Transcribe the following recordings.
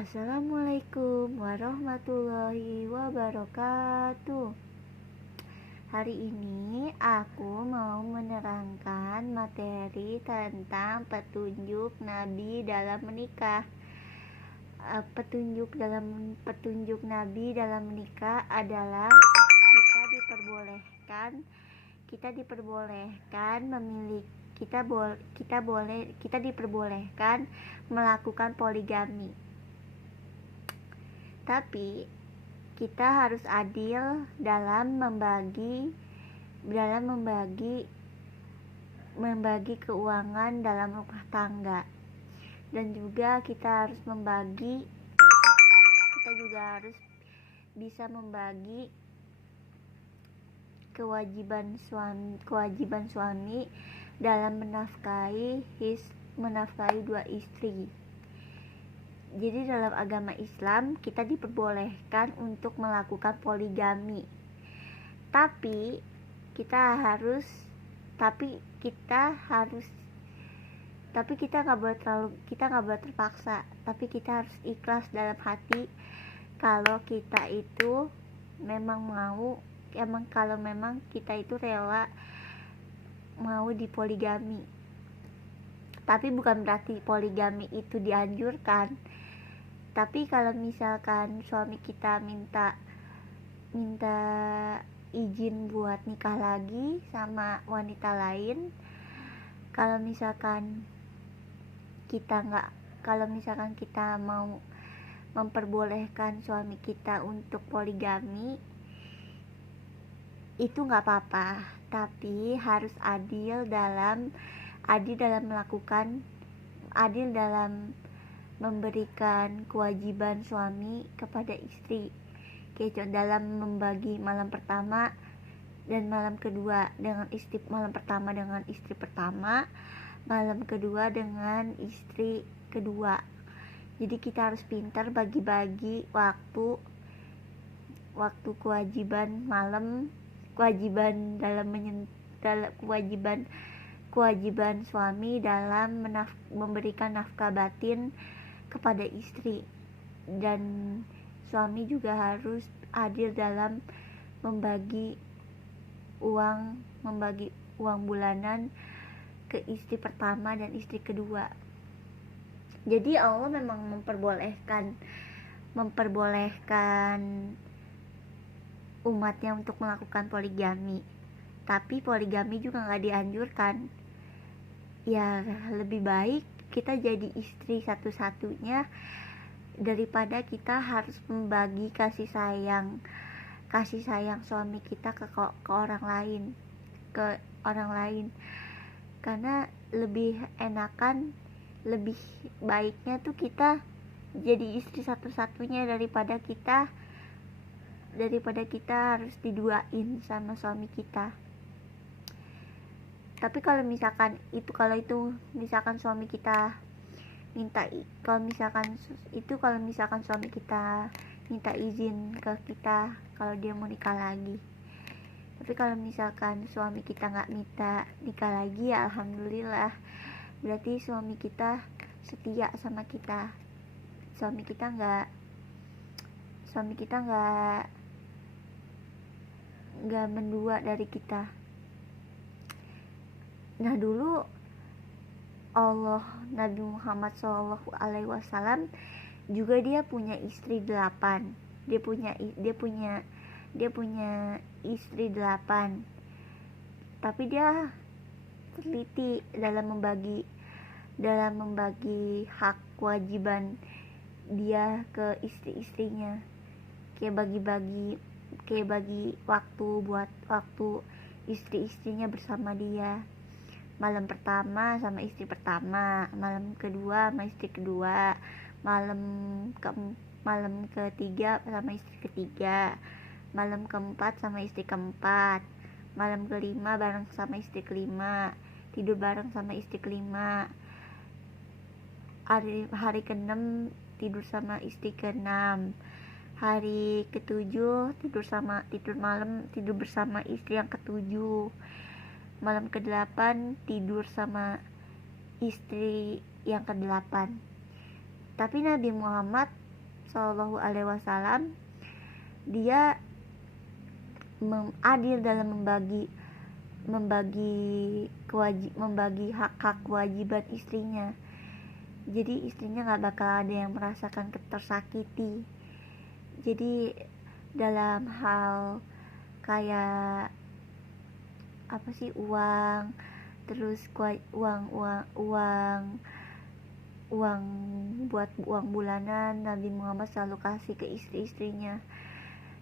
Assalamualaikum warahmatullahi wabarakatuh. Hari ini aku mau menerangkan materi tentang petunjuk Nabi dalam menikah. Petunjuk Nabi dalam menikah adalah kita diperbolehkan memiliki kita diperbolehkan melakukan poligami. Tapi kita harus adil dalam membagi keuangan dalam rumah tangga. Dan juga kita juga harus bisa membagi kewajiban suami dalam menafkahi dua istri. Jadi dalam agama Islam kita diperbolehkan untuk melakukan poligami. Tapi kita nggak boleh terpaksa. Tapi kita harus ikhlas dalam hati kalau kita itu kalau memang kita itu rela mau dipoligami. Tapi bukan berarti poligami itu dianjurkan. Tapi kalau misalkan suami kita minta izin buat nikah lagi sama wanita lain, kalau misalkan kita mau memperbolehkan suami kita untuk poligami, itu nggak apa-apa. Tapi harus adil dalam memberikan kewajiban suami kepada istri, kayak dalam membagi malam pertama dan malam kedua dengan istri pertama, malam kedua dengan istri kedua. Jadi kita harus pintar bagi-bagi waktu kewajiban suami dalam memberikan nafkah batin kepada istri, dan suami juga harus adil dalam membagi uang bulanan ke istri pertama dan istri kedua. Jadi Allah memang memperbolehkan umatnya untuk melakukan poligami. Tapi poligami juga nggak dianjurkan. Ya lebih baik kita jadi istri satu-satunya daripada kita harus membagi kasih sayang suami kita ke orang lain. Karena lebih baiknya tuh kita jadi istri satu-satunya daripada kita harus diduain sama suami kita. Tapi kalau misalkan suami kita minta izin ke kita kalau dia mau nikah lagi. Tapi kalau misalkan suami kita nggak minta nikah lagi, ya alhamdulillah, berarti suami kita setia sama kita. Suami kita nggak mendua dari kita. Nah dulu Nabi Muhammad SAW juga dia punya istri 8. Dia punya istri 8. Tapi dia teliti dalam membagi hak kewajiban dia ke istri-istrinya. Kayak bagi waktu istri-istrinya bersama dia. Malam pertama sama istri pertama, malam kedua sama istri kedua, malam ketiga sama istri ketiga, malam keempat sama istri keempat, malam kelima bareng sama istri kelima, tidur bareng sama istri kelima, hari ke-6 tidur sama istri ke-6, hari ke-7 tidur bersama istri yang ke-7, malam ke-8 tidur sama istri yang ke-8. Tapi Nabi Muhammad Shallallahu Alaihi Wasallam, dia adil dalam membagi hak-hak kewajiban istrinya. Jadi istrinya nggak bakal ada yang merasakan tersakiti. Jadi dalam hal kayak apa sih, uang, terus uang buat uang bulanan, Nabi Muhammad selalu kasih ke istri-istrinya.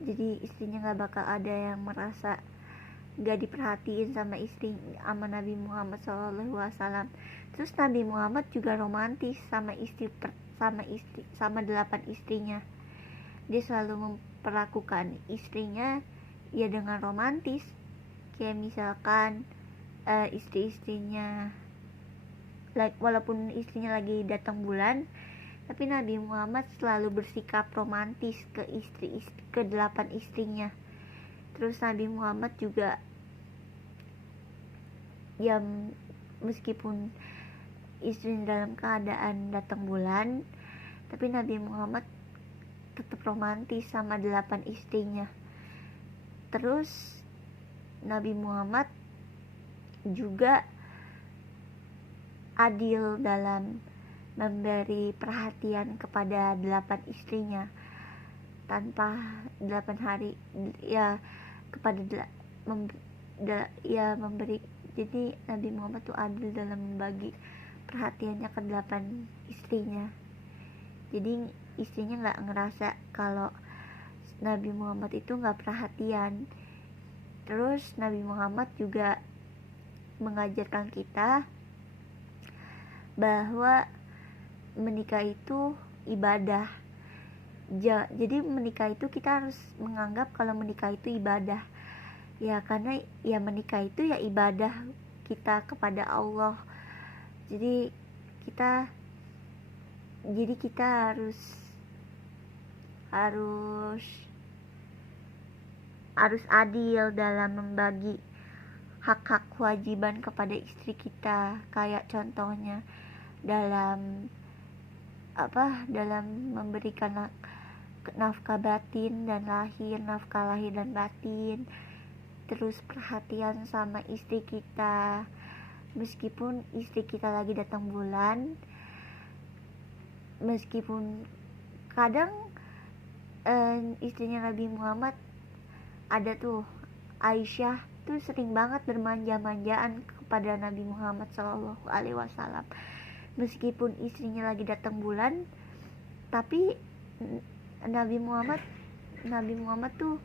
Jadi istrinya nggak bakal ada yang merasa nggak diperhatiin sama Nabi Muhammad SAW. Terus Nabi Muhammad juga romantis sama 8 istrinya. Dia selalu memperlakukan istrinya ya dengan romantis. Kayak misalkan istri-istrinya walaupun istrinya lagi datang bulan, tapi Nabi Muhammad selalu bersikap romantis ke 8 istrinya. Terus Nabi Muhammad juga ya, meskipun istrinya dalam keadaan datang bulan, tapi Nabi Muhammad tetap romantis sama 8 istrinya. Terus Nabi Muhammad juga adil dalam memberi perhatian kepada 8 istrinya tanpa 8 hari ya, kepada memberi. Jadi Nabi Muhammad tuh adil dalam membagi perhatiannya ke 8 istrinya. Jadi istrinya nggak ngerasa kalau Nabi Muhammad itu nggak perhatian. Terus Nabi Muhammad juga mengajarkan kita bahwa menikah itu ibadah. Jadi menikah itu kita harus menganggap kalau menikah itu ibadah. Ya karena ya menikah itu ya ibadah kita kepada Allah. Jadi kita harus adil dalam membagi hak-hak kewajiban kepada istri kita. Kayak contohnya dalam memberikan nafkah batin dan lahir, nafkah lahir dan batin. Terus perhatian sama istri kita, meskipun istri kita lagi datang bulan, meskipun kadang istrinya Nabi Muhammad ada tuh, Aisyah tuh sering banget bermanja-manjaan kepada Nabi Muhammad Shallallahu Alaihi Wasallam. Meskipun istrinya lagi datang bulan, tapi Nabi Muhammad tuh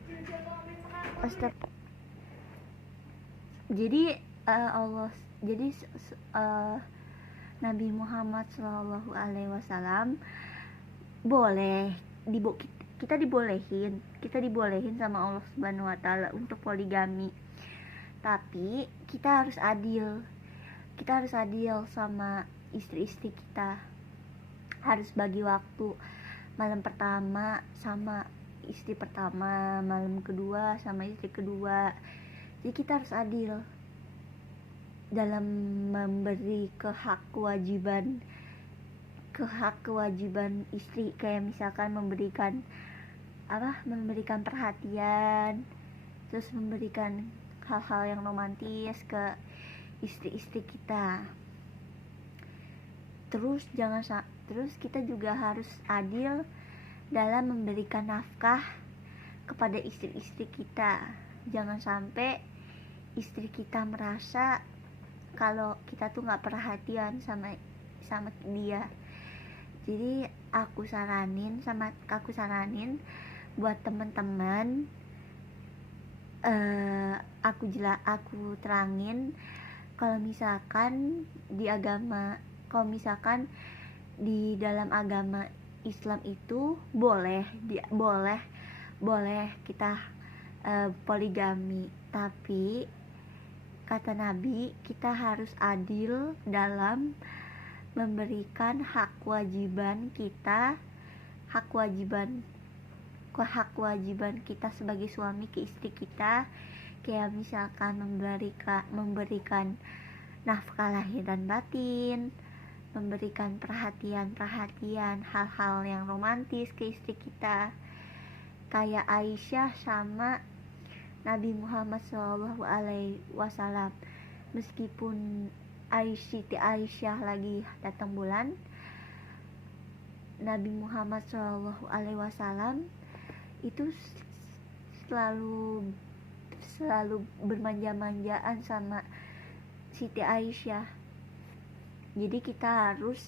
Nabi Muhammad Shallallahu Alaihi Wasallam kita dibolehin sama Allah Subhanahu Wa Taala untuk poligami, tapi kita harus adil sama istri-istri kita. Harus bagi waktu, malam pertama sama istri pertama, malam kedua sama istri kedua. Jadi kita harus adil dalam memberi hak kewajiban istri. Kayak misalkan memberikan perhatian, terus memberikan hal-hal yang romantis ke istri-istri kita. Terus kita juga harus adil dalam memberikan nafkah kepada istri-istri kita. Jangan sampai istri kita merasa kalau kita tuh nggak perhatian sama dia. Jadi aku saranin buat teman-teman, aku terangin kalau misalkan di dalam agama Islam itu boleh kita poligami, tapi kata Nabi kita harus adil dalam memberikan hak kewajiban kita sebagai suami ke istri kita. Kayak misalkan memberikan nafkah lahir dan batin, memberikan perhatian hal-hal yang romantis ke istri kita, kayak Aisyah sama Nabi Muhammad SAW. Meskipun Siti Aisyah lagi datang bulan, Nabi Muhammad SAW itu selalu bermanja-manjaan sama Siti Aisyah. Jadi kita harus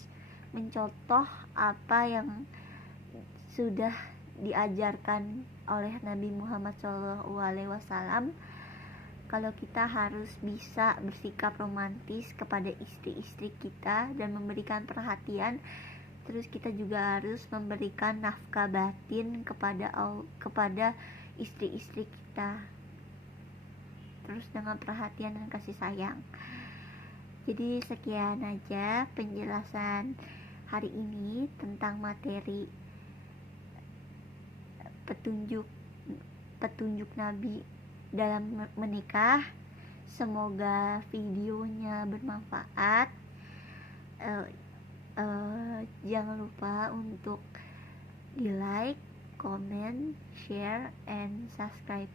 mencontoh apa yang sudah diajarkan oleh Nabi Muhammad SAW. Kalau kita harus bisa bersikap romantis kepada istri-istri kita dan memberikan perhatian, terus kita juga harus memberikan nafkah batin kepada istri-istri kita, terus dengan perhatian dan kasih sayang. Jadi sekian aja penjelasan hari ini tentang materi petunjuk Nabi dalam menikah. Semoga videonya bermanfaat. Jangan lupa untuk di like, comment, share, and subscribe,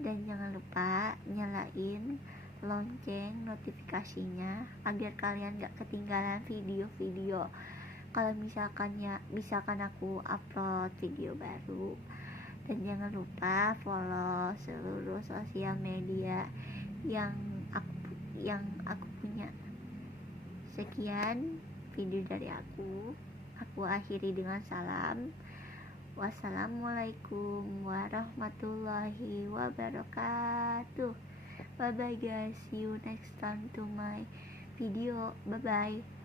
dan jangan lupa nyalain lonceng notifikasinya agar kalian gak ketinggalan video-video kalau misalkan aku upload video baru. Dan jangan lupa follow seluruh sosial media yang aku punya. Sekian video dari aku akhiri dengan salam. Wassalamualaikum warahmatullahi wabarakatuh. Bye bye guys, see you next time to my video. Bye bye.